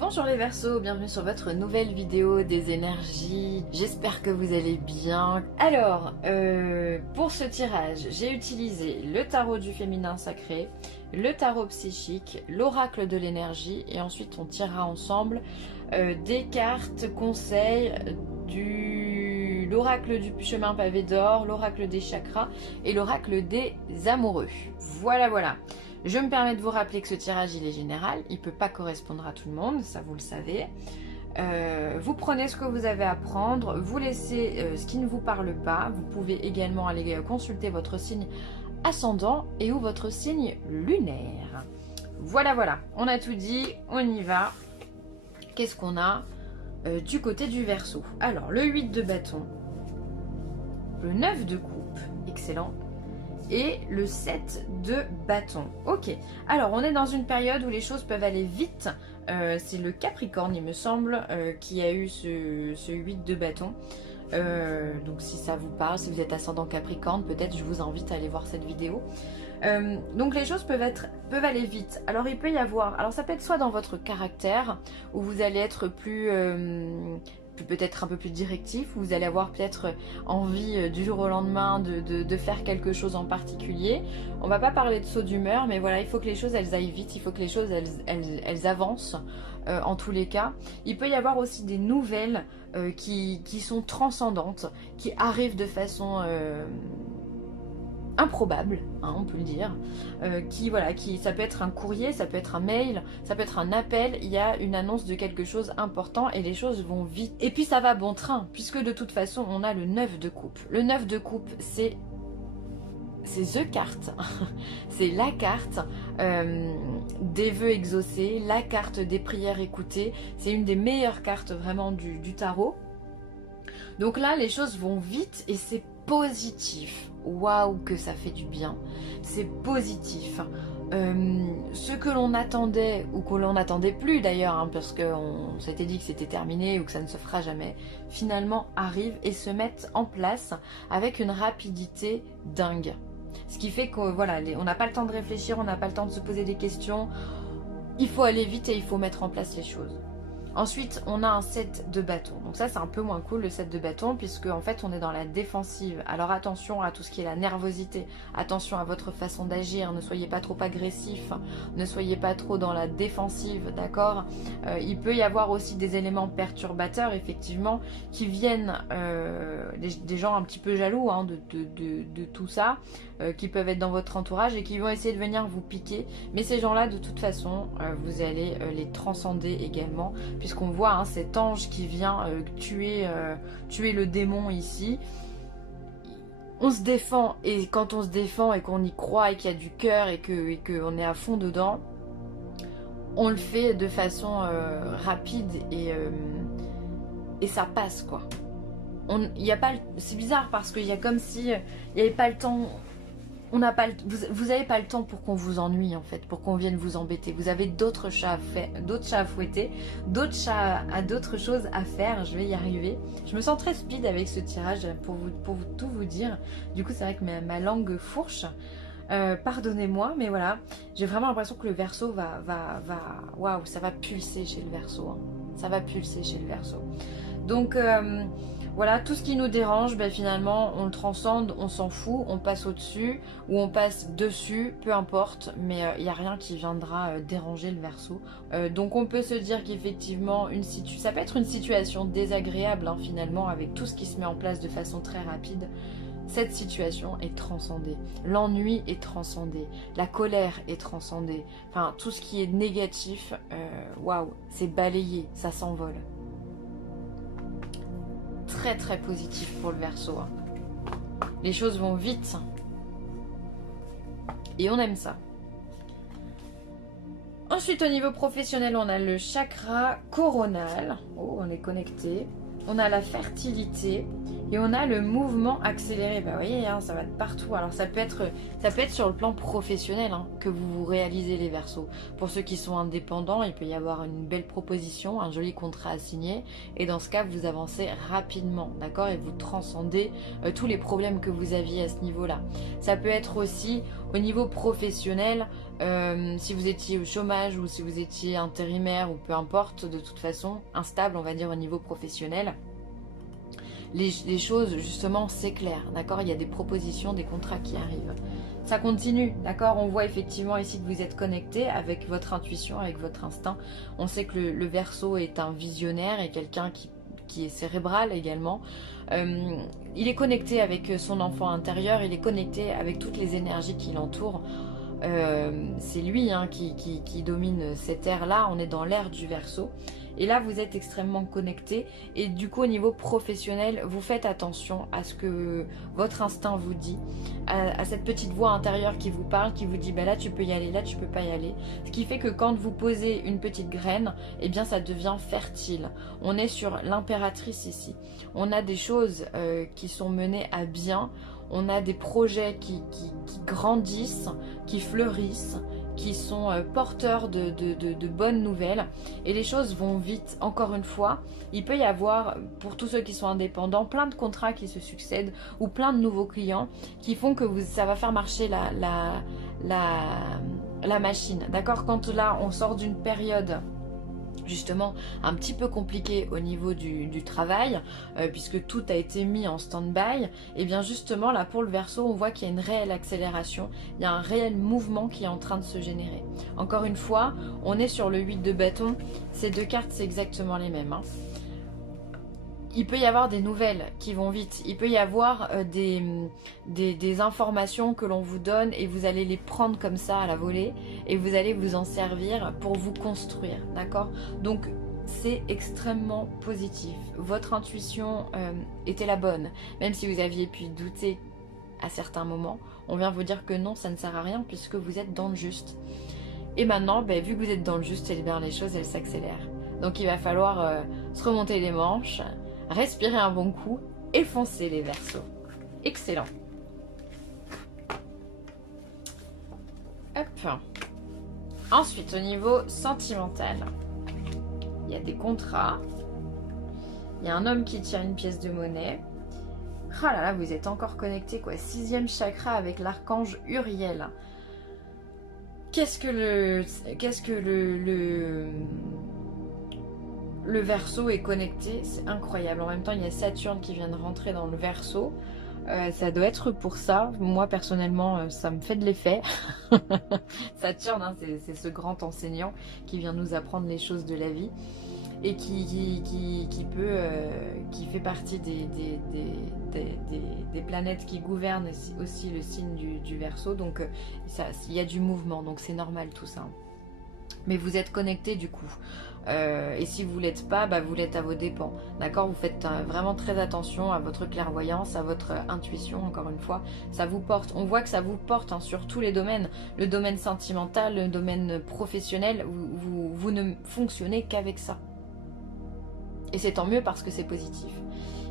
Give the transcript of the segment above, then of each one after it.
Bonjour les Verseaux, bienvenue sur votre nouvelle vidéo des énergies. J'espère que vous allez bien. Alors, pour ce tirage, j'ai utilisé le tarot du féminin sacré, le tarot psychique, l'oracle de l'énergie et ensuite on tirera ensemble des cartes conseils de l'oracle du chemin pavé d'or, l'oracle des chakras et l'oracle des amoureux. Voilà. Je me permets de vous rappeler que ce tirage il est général, il ne peut pas correspondre à tout le monde, ça vous le savez. Vous prenez ce que vous avez à prendre, vous laissez ce qui ne vous parle pas. Vous pouvez également aller consulter votre signe ascendant et ou votre signe lunaire. Voilà, on a tout dit, on y va. Qu'est-ce qu'on a du côté du Verseau? Alors, le 8 de bâton, le 9 de coupe, excellent. Et le 7 de bâton. Ok, alors on est dans une période où les choses peuvent aller vite. C'est le Capricorne, il me semble, qui a eu ce 8 de bâton. Donc si ça vous parle, si vous êtes ascendant Capricorne, peut-être je vous invite à aller voir cette vidéo. Donc les choses peuvent aller vite. Alors il peut y avoir, alors ça peut être soit dans votre caractère, où vous allez être peut-être un peu plus directif, où vous allez avoir peut-être envie du jour au lendemain de faire quelque chose en particulier. On va pas parler de saut d'humeur, mais voilà, il faut que les choses elles aillent vite, il faut que les choses elles avancent en tous les cas. Il peut y avoir aussi des nouvelles qui sont transcendantes, qui arrivent de façon improbable, hein, on peut le dire, ça peut être un courrier, ça peut être un mail, ça peut être un appel, il y a une annonce de quelque chose important et les choses vont vite. Et puis ça va bon train, puisque de toute façon on a le 9 de coupe. Le 9 de coupe, c'est the carte, c'est la carte des vœux exaucés, la carte des prières écoutées, c'est une des meilleures cartes vraiment du tarot. Donc là les choses vont vite et c'est positif. Waouh que ça fait du bien, c'est positif. Ce que l'on attendait ou que l'on n'attendait plus d'ailleurs, hein, parce qu'on s'était dit que c'était terminé ou que ça ne se fera jamais, finalement arrive et se mettent en place avec une rapidité dingue. Ce qui fait que voilà, on n'a pas le temps de réfléchir, on n'a pas le temps de se poser des questions, il faut aller vite et il faut mettre en place les choses. Ensuite, on a un 7 de bâton. Donc ça, c'est un peu moins cool, le 7 de bâton, puisque en fait, on est dans la défensive. Alors attention à tout ce qui est la nervosité. Attention à votre façon d'agir. Ne soyez pas trop agressif. Ne soyez pas trop dans la défensive, d'accord? Il peut y avoir aussi des éléments perturbateurs, effectivement, qui viennent des gens un petit peu jaloux hein, de tout ça, qui peuvent être dans votre entourage et qui vont essayer de venir vous piquer. Mais ces gens-là, de toute façon, vous allez les transcender également, puisqu'on voit hein, cet ange qui vient tuer le démon ici. On se défend, et quand on se défend et qu'on y croit et qu'il y a du cœur et qu'on est à fond dedans, on le fait de façon rapide et ça passe quoi. C'est bizarre parce qu'il y a comme si il n'y avait pas le temps. Vous n'avez pas le temps pour qu'on vous ennuie en fait, pour qu'on vienne vous embêter. Vous avez d'autres chats à fouetter, d'autres choses à faire. Je vais y arriver. Je me sens très speed avec ce tirage pour tout vous dire. Du coup, c'est vrai que ma langue fourche. Pardonnez-moi, mais voilà, j'ai vraiment l'impression que le Verseau waouh, ça va pulser chez le Verseau. Hein. Ça va pulser chez le Verseau. Donc voilà, tout ce qui nous dérange, ben, finalement, on le transcende, on s'en fout, on passe au-dessus ou on passe dessus, peu importe, mais il n'y a rien qui viendra déranger le Verseau. Donc on peut se dire qu'effectivement, ça peut être une situation désagréable hein, finalement, avec tout ce qui se met en place de façon très rapide. Cette situation est transcendée, l'ennui est transcendé, la colère est transcendée, enfin tout ce qui est négatif, waouh, c'est balayé, ça s'envole. Très très positif pour le Verseau. Hein. Les choses vont vite. Et on aime ça. Ensuite, au niveau professionnel, on a le chakra coronal. Oh, on est connecté. On a la fertilité Et on a le mouvement accéléré. Bah, vous voyez, hein, ça va de partout. Alors ça peut être sur le plan professionnel hein, que vous réalisez les Verseaux. Pour ceux qui sont indépendants, il peut y avoir une belle proposition, un joli contrat à signer. Et dans ce cas, vous avancez rapidement, d'accord? Et vous transcendez tous les problèmes que vous aviez à ce niveau-là. Ça peut être aussi au niveau professionnel, si vous étiez au chômage ou si vous étiez intérimaire ou peu importe, de toute façon, instable, on va dire, au niveau professionnel. Les choses, justement, s'éclairent, d'accord? Il y a des propositions, des contrats qui arrivent. Ça continue, d'accord? On voit effectivement ici que vous êtes connecté avec votre intuition, avec votre instinct. On sait que le Verseau est un visionnaire et quelqu'un qui est cérébral également. Il est connecté avec son enfant intérieur, il est connecté avec toutes les énergies qui l'entourent. C'est lui hein, qui domine cette ère-là, on est dans l'ère du Verseau. Et là, vous êtes extrêmement connecté. Et du coup, au niveau professionnel, vous faites attention à ce que votre instinct vous dit, à cette petite voix intérieure qui vous parle, qui vous dit bah là tu peux y aller, là tu peux pas y aller. Ce qui fait que quand vous posez une petite graine, eh bien ça devient fertile. On est sur l'impératrice ici. On a des choses qui sont menées à bien. On a des projets qui grandissent, qui fleurissent, qui sont porteurs de bonnes nouvelles et les choses vont vite. Encore une fois, il peut y avoir, pour tous ceux qui sont indépendants, plein de contrats qui se succèdent ou plein de nouveaux clients qui font que ça va faire marcher la machine. D'accord? Quand là, on sort d'une période justement un petit peu compliqué au niveau du travail puisque tout a été mis en stand-by, et bien justement là pour le Verseau on voit qu'il y a une réelle accélération, il y a un réel mouvement qui est en train de se générer. Encore une fois, on est sur le 8 de bâton, ces deux cartes c'est exactement les mêmes hein. Il peut y avoir des nouvelles qui vont vite, il peut y avoir des informations que l'on vous donne et vous allez les prendre comme ça à la volée et vous allez vous en servir pour vous construire, d'accord? Donc c'est extrêmement positif. Votre intuition était la bonne, même si vous aviez pu douter à certains moments. On vient vous dire que non, ça ne sert à rien puisque vous êtes dans le juste. Et maintenant, ben, vu que vous êtes dans le juste, eh bien, les choses elles s'accélèrent. Donc il va falloir se remonter les manches, respirer un bon coup et foncer les Verseaux. Excellent. Hop. Ensuite, au niveau sentimental, il y a des contrats. Il y a un homme qui tient une pièce de monnaie. Ah là là, vous êtes encore connecté quoi. 6e chakra avec l'archange Uriel. Qu'est-ce que le Verseau est connecté, c'est incroyable. En même temps, il y a Saturne qui vient de rentrer dans le Verseau. Ça doit être pour ça. Moi, personnellement, ça me fait de l'effet. Saturne, hein, c'est ce grand enseignant qui vient nous apprendre les choses de la vie et qui fait partie des planètes qui gouvernent aussi le signe du Verseau. Donc, il y a du mouvement, donc c'est normal tout ça. Mais vous êtes connecté du coup. Et si vous ne l'êtes pas, bah, vous l'êtes à vos dépens. D'accord? Vous faites vraiment très attention à votre clairvoyance, à votre intuition, encore une fois. Ça vous porte. On voit que ça vous porte hein, sur tous les domaines. Le domaine sentimental, le domaine professionnel, vous ne fonctionnez qu'avec ça. Et c'est tant mieux parce que c'est positif.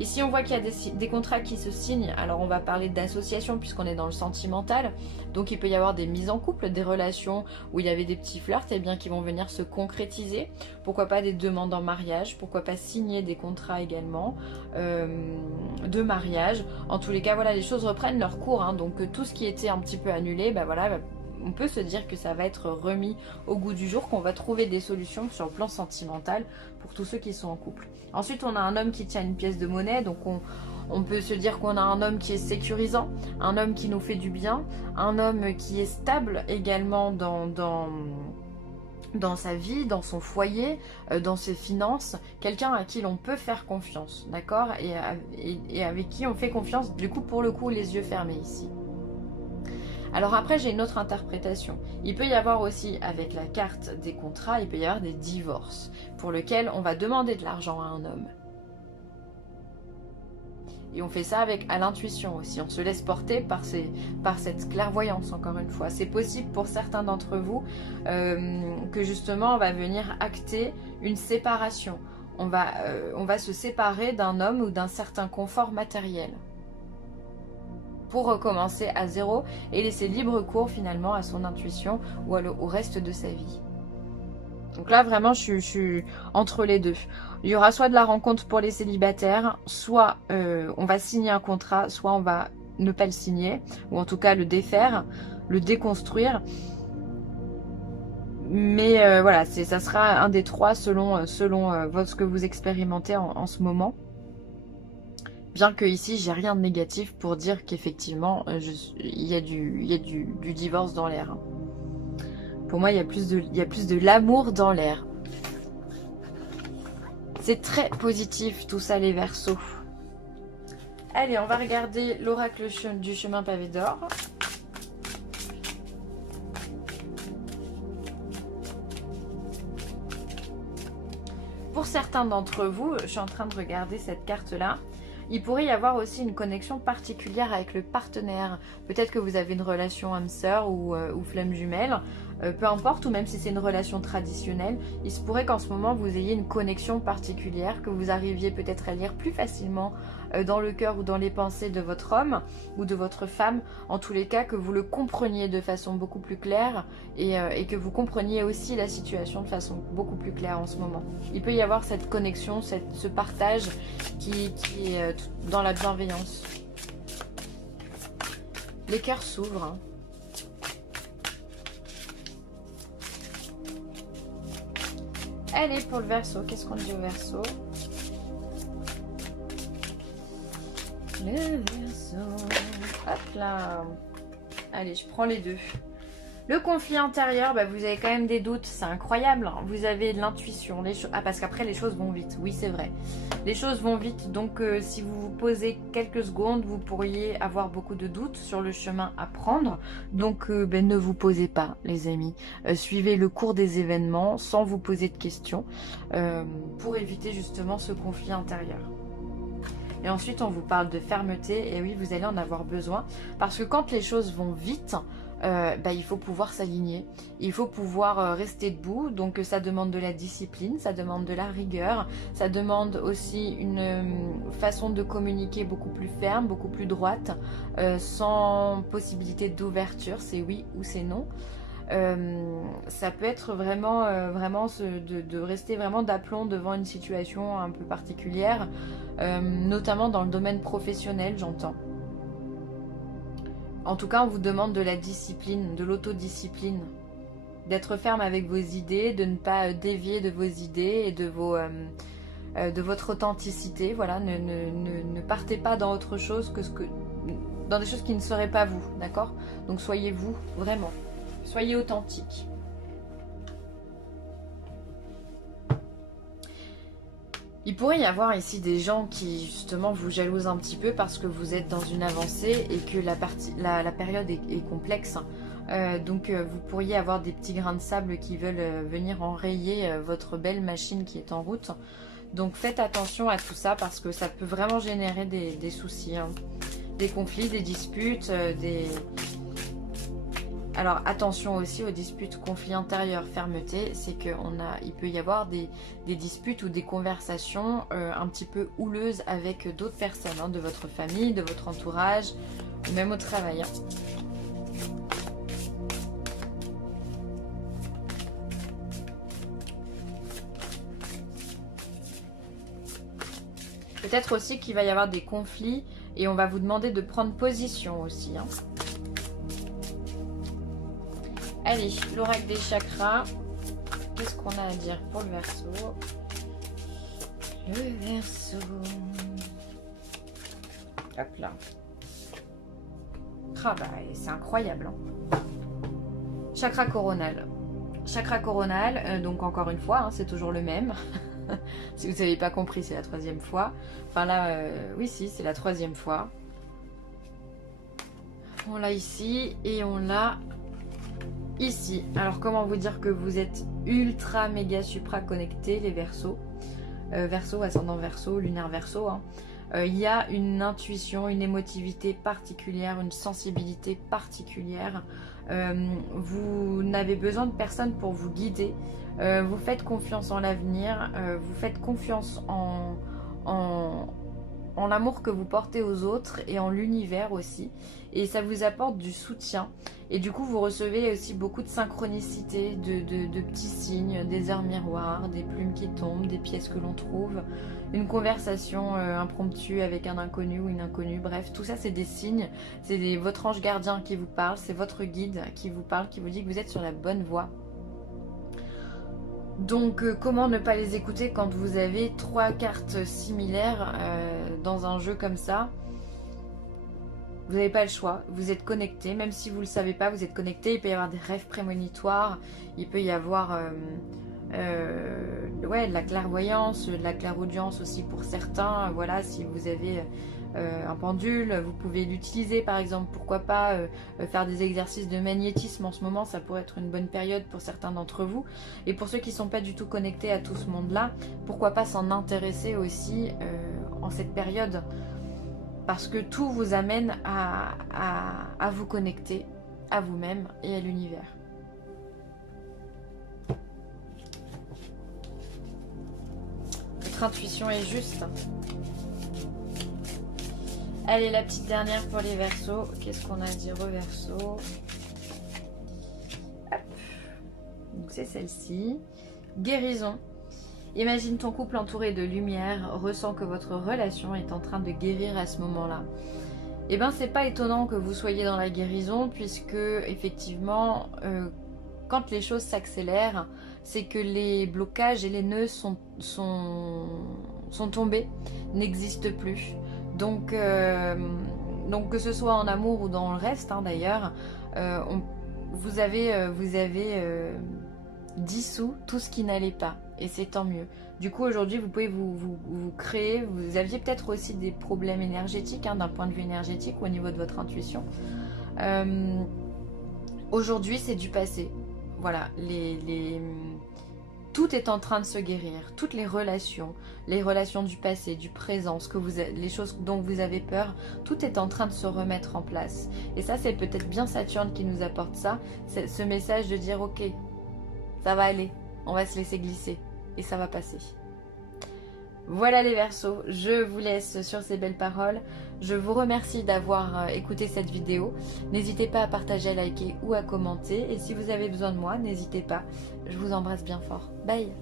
Ici, on voit qu'il y a des contrats qui se signent. Alors, on va parler d'association puisqu'on est dans le sentimental. Donc, il peut y avoir des mises en couple, des relations où il y avait des petits flirts et bien qui vont venir se concrétiser. Pourquoi pas des demandes en mariage? Pourquoi pas signer des contrats également de mariage? En tous les cas, voilà, les choses reprennent leur cours. Hein. Donc, tout ce qui était un petit peu annulé, bah voilà, on peut se dire que ça va être remis au goût du jour, qu'on va trouver des solutions sur le plan sentimental pour tous ceux qui sont en couple. Ensuite, on a un homme qui tient une pièce de monnaie, donc on peut se dire qu'on a un homme qui est sécurisant, un homme qui nous fait du bien, un homme qui est stable également dans sa vie, dans son foyer, dans ses finances, quelqu'un à qui l'on peut faire confiance, d'accord, et avec qui on fait confiance, du coup, pour le coup, les yeux fermés ici. Alors après, j'ai une autre interprétation. Il peut y avoir aussi, avec la carte des contrats, il peut y avoir des divorces, pour lesquels on va demander de l'argent à un homme. Et on fait ça à l'intuition aussi. On se laisse porter par cette clairvoyance, encore une fois. C'est possible pour certains d'entre vous que justement, on va venir acter une séparation. on va se séparer d'un homme ou d'un certain confort matériel pour recommencer à zéro et laisser libre cours finalement à son intuition ou au reste de sa vie. Donc là vraiment je suis entre les deux. Il y aura soit de la rencontre pour les célibataires, soit on va signer un contrat, soit on va ne pas le signer, ou en tout cas le défaire, le déconstruire. Mais voilà, ça sera un des trois selon ce que vous expérimentez en ce moment. Bien que ici, j'ai rien de négatif pour dire qu'effectivement, il y a du divorce dans l'air. Pour moi, il y a plus de l'amour dans l'air. C'est très positif tout ça, les Verseaux. Allez, on va regarder l'oracle du chemin pavé d'or. Pour certains d'entre vous, je suis en train de regarder cette carte-là. Il pourrait y avoir aussi une connexion particulière avec le partenaire. Peut-être que vous avez une relation âme sœur ou flamme jumelle, peu importe, ou même si c'est une relation traditionnelle, il se pourrait qu'en ce moment vous ayez une connexion particulière, que vous arriviez peut-être à lire plus facilement dans le cœur ou dans les pensées de votre homme ou de votre femme. En tous les cas, que vous le compreniez de façon beaucoup plus claire et que vous compreniez aussi la situation de façon beaucoup plus claire en ce moment. Il peut y avoir cette connexion, ce partage qui est dans la bienveillance. Les cœurs s'ouvrent. Hein. Allez, pour le Verseau, qu'est-ce qu'on dit au Verseau? Le Verseau. Hop là. Allez, je prends les deux. Le conflit intérieur, bah, vous avez quand même des doutes, c'est incroyable. Hein. Vous avez de l'intuition. Parce qu'après, les choses vont vite. Oui, c'est vrai. Les choses vont vite, donc si vous vous posez quelques secondes, vous pourriez avoir beaucoup de doutes sur le chemin à prendre. Donc ne vous posez pas, les amis. Suivez le cours des événements sans vous poser de questions pour éviter justement ce conflit intérieur. Et ensuite, on vous parle de fermeté. Et oui, vous allez en avoir besoin. Parce que quand les choses vont vite, il faut pouvoir s'aligner. Il faut pouvoir rester debout. Donc, ça demande de la discipline, ça demande de la rigueur. Ça demande aussi une façon de communiquer beaucoup plus ferme, beaucoup plus droite, sans possibilité d'ouverture. C'est oui ou c'est non. Ça peut être vraiment de rester vraiment d'aplomb devant une situation un peu particulière, notamment dans le domaine professionnel, j'entends. En tout cas, on vous demande de la discipline, de l'autodiscipline, d'être ferme avec vos idées, de ne pas dévier de vos idées et de votre authenticité. Voilà, ne partez pas dans autre chose dans des choses qui ne seraient pas vous, d'accord? Donc soyez vous, vraiment. Soyez authentique. Il pourrait y avoir ici des gens qui justement vous jalousent un petit peu parce que vous êtes dans une avancée et que la période est complexe. Donc vous pourriez avoir des petits grains de sable qui veulent venir enrayer votre belle machine qui est en route. Donc faites attention à tout ça parce que ça peut vraiment générer des soucis. Hein. Des conflits, des disputes, Alors attention aussi aux disputes, conflits intérieurs, fermeté, c'est qu'il peut y avoir des disputes ou des conversations un petit peu houleuses avec d'autres personnes, hein, de votre famille, de votre entourage, ou même au travail. Hein. Peut-être aussi qu'il va y avoir des conflits et on va vous demander de prendre position aussi. Hein. Allez, l'oracle des chakras. Qu'est-ce qu'on a à dire pour le Verseau? Le Verseau. Hop là. Ah bah, c'est incroyable. Hein. Chakra coronal. Chakra coronal, donc encore une fois, hein, c'est toujours le même. Si vous n'avez pas compris, c'est la 3e fois. Enfin là, oui, si, c'est la 3e fois. On l'a ici et on l'a ici. Alors comment vous dire que vous êtes ultra méga supra connectés, les Verseaux. Verseau, ascendant Verseau, lunaire Verseau. Hein. Il y a une intuition, une émotivité particulière, une sensibilité particulière Vous n'avez besoin de personne pour vous guider. Vous faites confiance en l'avenir, vous faites confiance en l'amour que vous portez aux autres et en l'univers aussi. Et ça vous apporte du soutien. Et du coup, vous recevez aussi beaucoup de synchronicité, de petits signes, des heures miroirs, des plumes qui tombent, des pièces que l'on trouve, une conversation impromptue avec un inconnu ou une inconnue. Bref, tout ça, c'est des signes. C'est votre ange gardien qui vous parle, c'est votre guide qui vous parle, qui vous dit que vous êtes sur la bonne voie. Donc comment ne pas les écouter quand vous avez 3 cartes similaires dans un jeu comme ça? Vous n'avez pas le choix, vous êtes connecté, même si vous ne le savez pas, vous êtes connecté. Il peut y avoir des rêves prémonitoires, il peut y avoir ouais, de la clairvoyance, de la clairaudience aussi pour certains. Voilà, si vous avez un pendule, vous pouvez l'utiliser par exemple. Pourquoi pas faire des exercices de magnétisme en ce moment, ça pourrait être une bonne période pour certains d'entre vous. Et pour ceux qui ne sont pas du tout connectés à tout ce monde-là, pourquoi pas s'en intéresser aussi en cette période, parce que tout vous amène à vous connecter à vous-même et à l'univers. Votre intuition est juste. Allez, la petite dernière pour les Verseaux. Qu'est-ce qu'on a dit, Verseau? Donc c'est celle-ci. Guérison. Imagine ton couple entouré de lumière, ressens que votre relation est en train de guérir à ce moment-là. Eh bien, c'est pas étonnant que vous soyez dans la guérison, puisque effectivement, quand les choses s'accélèrent, c'est que les blocages et les nœuds sont tombés, n'existent plus. Donc que ce soit en amour ou dans le reste, hein, d'ailleurs, vous avez dissous tout ce qui n'allait pas. Et c'est tant mieux. Du coup, aujourd'hui, vous pouvez vous créer. Vous aviez peut-être aussi des problèmes énergétiques, hein, d'un point de vue énergétique ou au niveau de votre intuition. Aujourd'hui, c'est du passé. Voilà, tout est en train de se guérir. Toutes les relations du passé, du présent, les choses dont vous avez peur, tout est en train de se remettre en place. Et ça, c'est peut-être bien Saturne qui nous apporte ça, ce message de dire ok, ça va aller, on va se laisser glisser et ça va passer. Voilà les Verseaux, je vous laisse sur ces belles paroles. Je vous remercie d'avoir écouté cette vidéo. N'hésitez pas à partager, à liker ou à commenter. Et si vous avez besoin de moi, n'hésitez pas. Je vous embrasse bien fort. Bye!